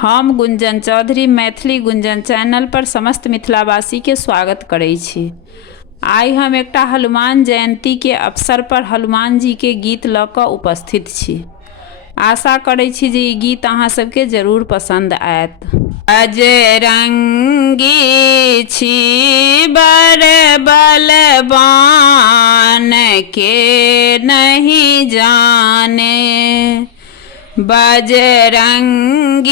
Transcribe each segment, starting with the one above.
हम गुंजन चौधरी मैथिली गुंजन चैनल पर समस्त मिथिलावासी के स्वागत करै छी। आइ हम एकटा हनुमान जयंती के अवसर पर हनुमान जी के गीत लऽ कऽ उपस्थित छी। आशा करै छी जे ई गीत अहाँ सबके जरूर पसंद आयत। बजरंगी छी बड़ बलवान के नहीं जाने, बजरंगी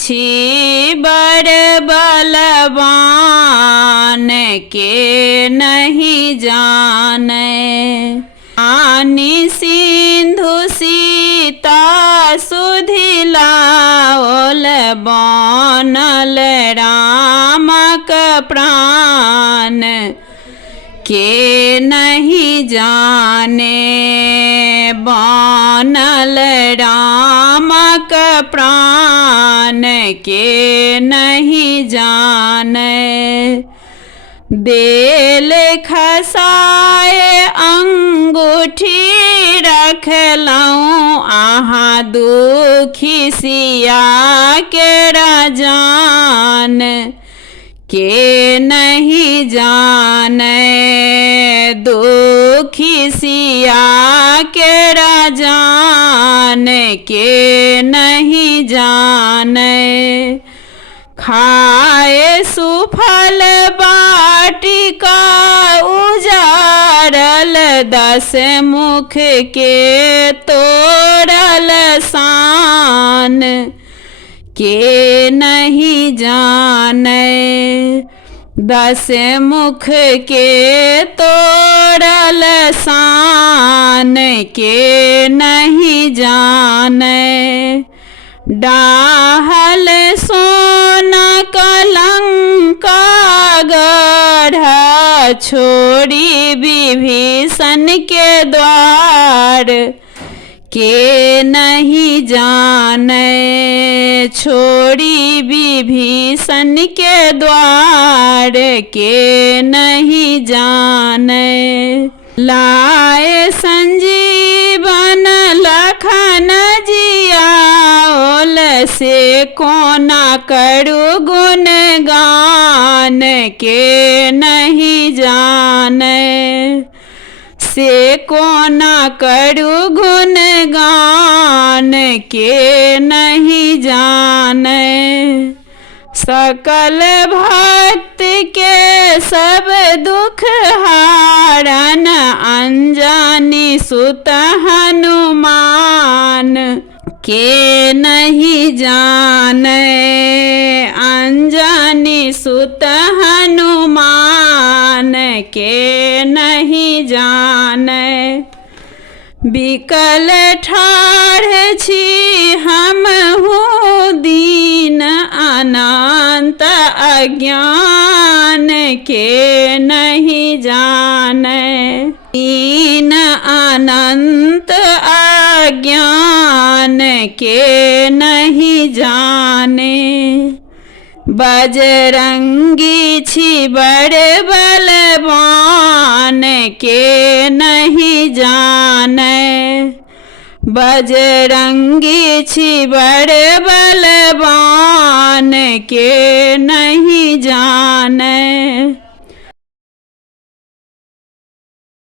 छी बड़ बलवान के नहीं जाने। आनी सिंधु सीता सुधिलाओल बनल रामक प्राण के नहीं जाने, बनल रामक प्राण के नहीं जाने। बेल खसाए अंगूठी रखलऊँ आहाँ दुखी सिया के राजान के नहीं जाने, दुखी सिया के राजान के नहीं जाने। खाए सुफल बाटिका उजारल दस मुख के तोड़ल शान के नहीं जाने, दस मुख के तोड़ल शान के नहीं जाने। डाहल सोना कलंका गढ़ छोड़ी विभीषण के द्वार के नहीं जाने, छोड़ी विभीषण के द्वार के नहीं जाने। लाए संजीवन लखन जियाओल से कोना करू गुणगान के नहीं जाने, से कोना करू गुणगान के नहीं जाने। सकल भक्त के सब दुख हारन अंजनी सुत हनुमान के नहीं जाने, अंजनी सुत हनुमान के नहीं जाने। बिकल ठाढ़ छी हम हूँ दीन अनंत अज्ञान के नहीं जाने, दीन अनंत अज्ञान के नहीं जाने। बजरंगी छी बड़ बलवान के नहीं जाने, बजरंगी छी बड़ बलवान के नहीं जाने।